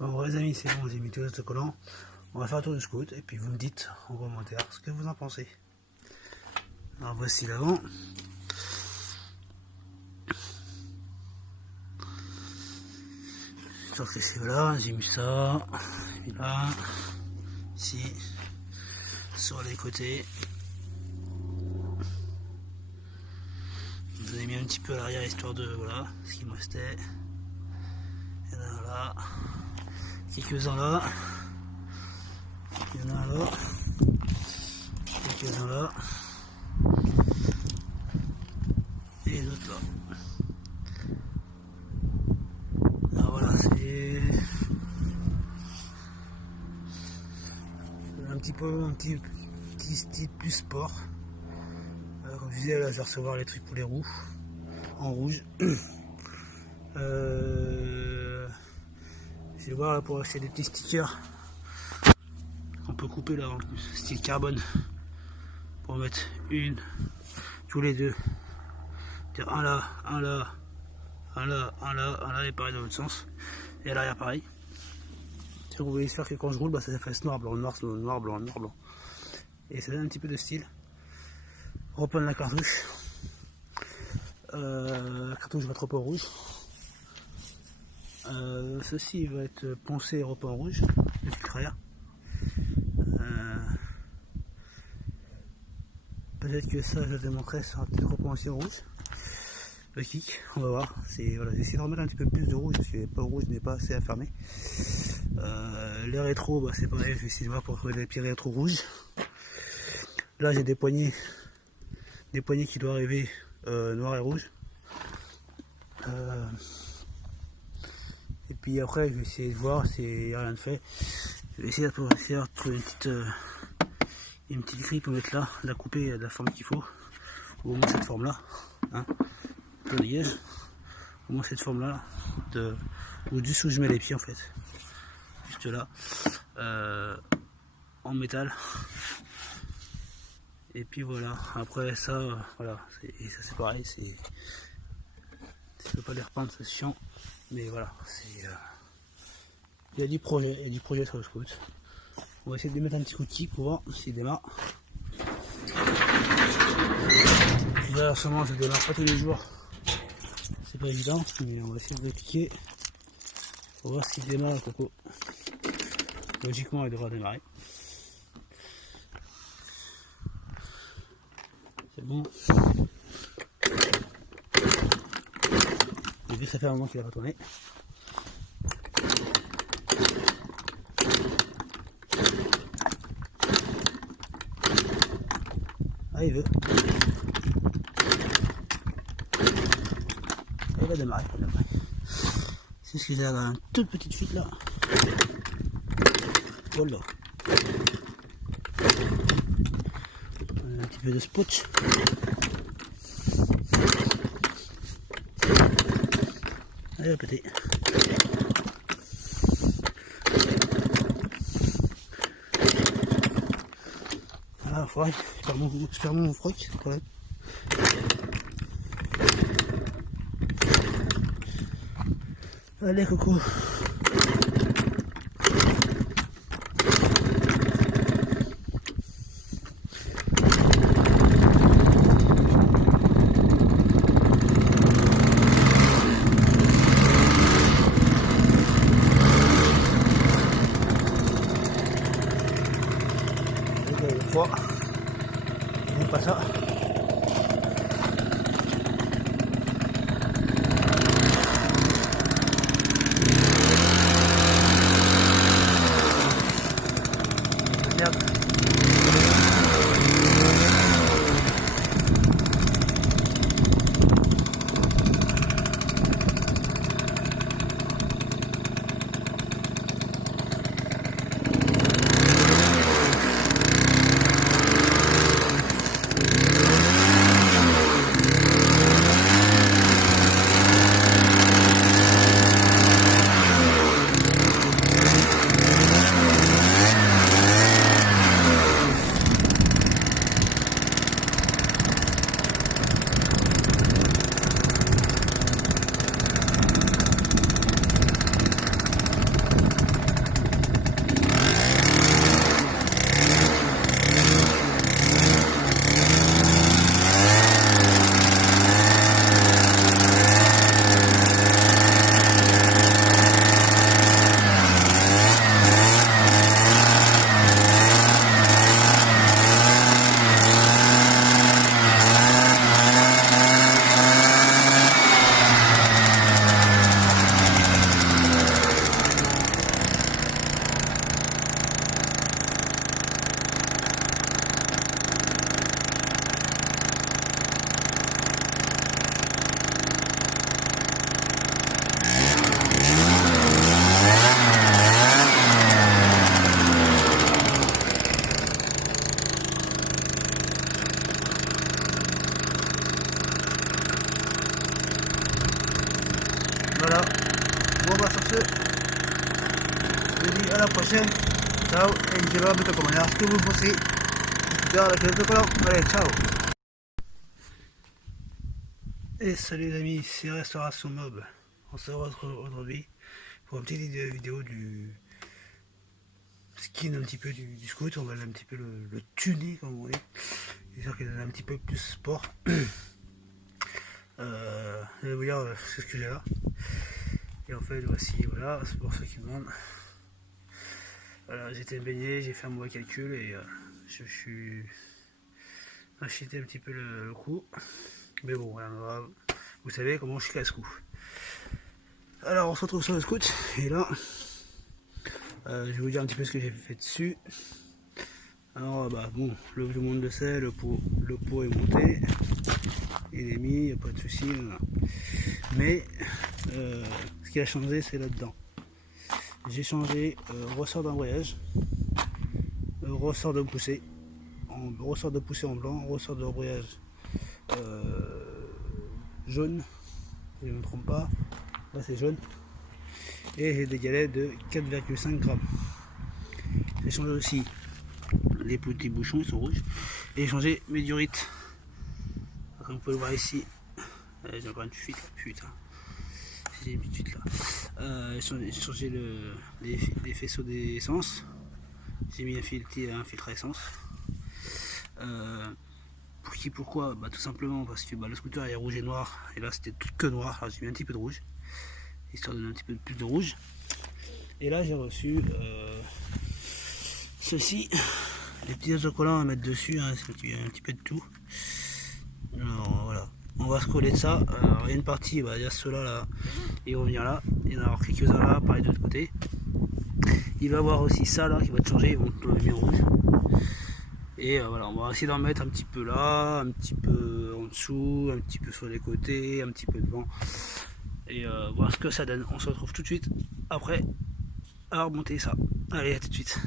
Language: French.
Bon les amis, c'est bon, j'ai mis tout autocollant. On va faire un tour du scout et puis vous me dites en commentaire ce que vous en pensez. Alors voici l'avant. Sur que c'est là, j'ai mis ça, j'ai mis là, ici, sur les côtés. Je vous ai mis un petit peu à l'arrière histoire de voilà ce qui me restait. Et là, là. Quelques-uns là. Il y en a un là. Quelques-uns là. Et d'autres là. Alors voilà, c'est un petit style plus sport. Comme je disais, là je vais recevoir les trucs pour les roues en rouge. Je vais voir là pour acheter des petits stickers. On peut couper là en style carbone pour mettre une tous les deux. Un là, un là, un là, un là, un là et pareil dans l'autre sens. Et à l'arrière pareil. Vous voyez faire que quand je roule, bah, ça fait ce noir, blanc, noir, noir, blanc, noir, blanc. Et ça donne un petit peu de style. Reprendre la cartouche. Cartouche va trop en rouge. Ceci va être poncé et repeint en rouge. Le filtre arrière. Peut-être que ça, je te montrerai, ça sera peut-être repeint aussi en rouge. Le kick, on va voir. Voilà, j'ai essayé de remettre un petit peu plus de rouge parce que pas rouge n'est pas assez à fermer. Les rétros, bah, c'est pareil, je vais essayer de voir pour trouver les petits rétros rouges. Là j'ai des poignées qui doivent arriver noir et rouge. Et puis après je vais essayer de voir s'il n'y a rien de fait. Je vais essayer de trouver une petite grille pour mettre là, la couper de la forme qu'il faut. Ou au moins cette forme là. Hein, dégage. Au moins cette forme là. Au-dessus où je mets les pieds en fait. Juste là. En métal. Et puis voilà, après ça, voilà, ça c'est pareil, je peux pas les repeindre, c'est chiant, mais voilà, il y a du projet sur le scout. On va essayer de mettre un petit coup de kick pour voir s'il démarre. Là, sûrement, je ne démarre pas tous les jours, c'est pas évident, mais on va essayer de répliquer pour voir s'il démarre le coco. Logiquement, il devra démarrer. C'est bon. Et vu que ça fait un moment qu'il n'a pas tourné. Ah, il veut. Il va démarrer. C'est ce que j'ai une toute petite fuite là. Voilà. Un petit peu de spot. Allez, pété. Ah, faudrait, je perds mon froc quand même. Allez, coco. Non, pas ça. Merde. Je vous dis à la prochaine. Ciao. Et je vais mettre en commentaire ce que vous pensez. Avec les autocollants. Allez, ciao. Et salut les amis, c'est Restauration Mob. On se retrouve aujourd'hui pour une petite vidéo du skin un petit peu du scout. On va un petit peu le tuner comme on dit. C'est-à-dire qu'il donne un petit peu plus sport. Je vais vous dire ce que j'ai là. Et en fait voici, voilà, c'est pour ceux qui me demandent. Voilà, j'étais baigné, j'ai fait un mauvais calcul et je suis acheté un petit peu le coup. Mais bon, voilà, vous savez comment je suis casse-cou. Alors on se retrouve sur le scout et là je vais vous dire un petit peu ce que j'ai fait dessus. Alors bah bon, tout le monde le sait, le pot est monté, il est mis, il n'y a pas de souci. Voilà. Mais ce qui a changé c'est là-dedans. J'ai changé ressort d'embrayage, ressort de poussée, ressort de poussée en blanc, ressort d'embrayage jaune, si je ne me trompe pas, là c'est jaune, et j'ai des galets de 4,5 grammes. J'ai changé aussi les petits bouchons, ils sont rouges, et j'ai changé mes durites, comme vous pouvez le voir ici. J'ai encore une fuite, putain, j'ai une petite fuite là. J'ai changé les faisceaux d'essence, j'ai mis un filtre à essence. Pourquoi bah, tout simplement parce que bah, le scooter est rouge et noir, et là c'était tout que noir, alors j'ai mis un petit peu de rouge, histoire de donner un petit peu plus de rouge. Et là j'ai reçu ceci, les petits autocollants à mettre dessus, hein, c'est un petit peu de tout. Alors voilà, on va se coller de ça. Alors, il y a une partie, il y a ceux-là là, ils vont venir là, il y en a alors quelques-uns là, pareil de l'autre côté. Il va y avoir aussi ça là qui va changer, ils vont devenir rouge. Et voilà, on va essayer d'en mettre un petit peu là, un petit peu en dessous, un petit peu sur les côtés, un petit peu devant. Et voir ce que ça donne. On se retrouve tout de suite après à remonter ça. Allez, à tout de suite.